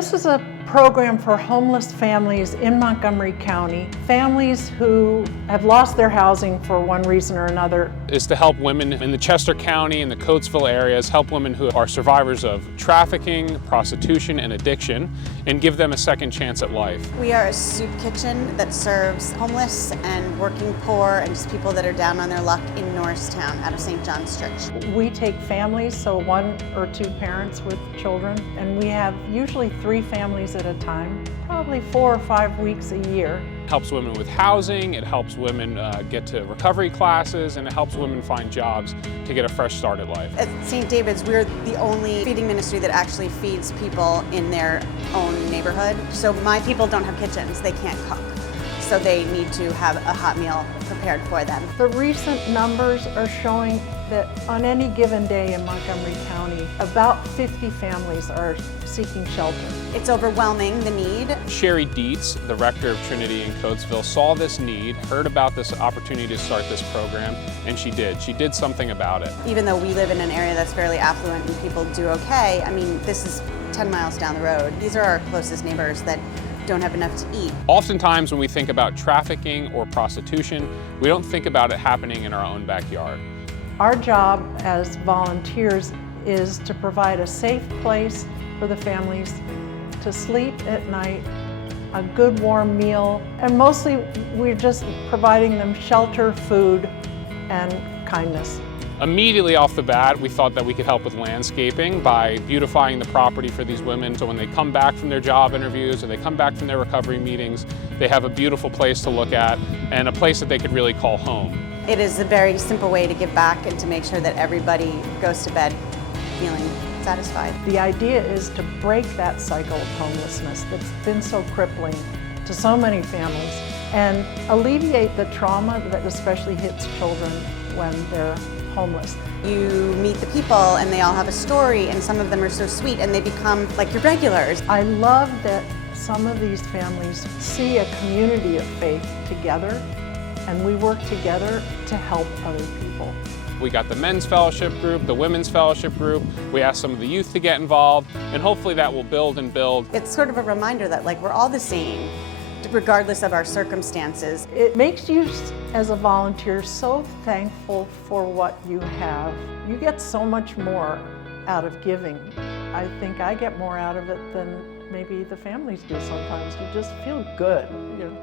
This is a program for homeless families in Montgomery County, families who have lost their housing for one reason or another. Is to help women in the Chester County and the Coatesville areas, help women who are survivors of trafficking, prostitution, and addiction, and give them a second chance at life. We are a soup kitchen that serves homeless and working poor and just people that are down on their luck in Norristown out of St. John's Church. We take families, so 1 or 2 parents with children, and we have usually 3 families at a time, probably 4 or 5 weeks a year. It helps women with housing, it helps women get to recovery classes, and it helps women find jobs to get a fresh start at life. At St. David's, we're the only feeding ministry that actually feeds people in their own neighborhood. So my people don't have kitchens, they can't cook. So they need to have a hot meal prepared for them. The recent numbers are showing that on any given day in Montgomery County, about 50 families are seeking shelter. It's overwhelming, the need. Sherry Dietz, the rector of Trinity in Coatesville, saw this need, heard about this opportunity to start this program, and she did. She did something about it. Even though we live in an area that's fairly affluent and people do okay, I mean, this is 10 miles down the road. These are our closest neighbors that don't have enough to eat. Oftentimes when we think about trafficking or prostitution, we don't think about it happening in our own backyard. Our job as volunteers is to provide a safe place for the families to sleep at night, a good warm meal, and mostly we're just providing them shelter, food, and kindness. Immediately off the bat, we thought that we could help with landscaping by beautifying the property for these women, so when they come back from their job interviews or they come back from their recovery meetings, they have a beautiful place to look at and a place that they could really call home. It is a very simple way to give back and to make sure that everybody goes to bed feeling satisfied. The idea is to break that cycle of homelessness that's been so crippling to so many families and alleviate the trauma that especially hits children when they're homeless. You meet the people and they all have a story, and some of them are so sweet and they become like your regulars. I love that some of these families see a community of faith together, and we work together to help other people. We got the men's fellowship group, the women's fellowship group. We asked some of the youth to get involved, and hopefully that will build and build. It's sort of a reminder that like we're all the same, regardless of our circumstances. It makes you, as a volunteer, so thankful for what you have. You get so much more out of giving. I think I get more out of it than maybe the families do sometimes. You just feel good, you know.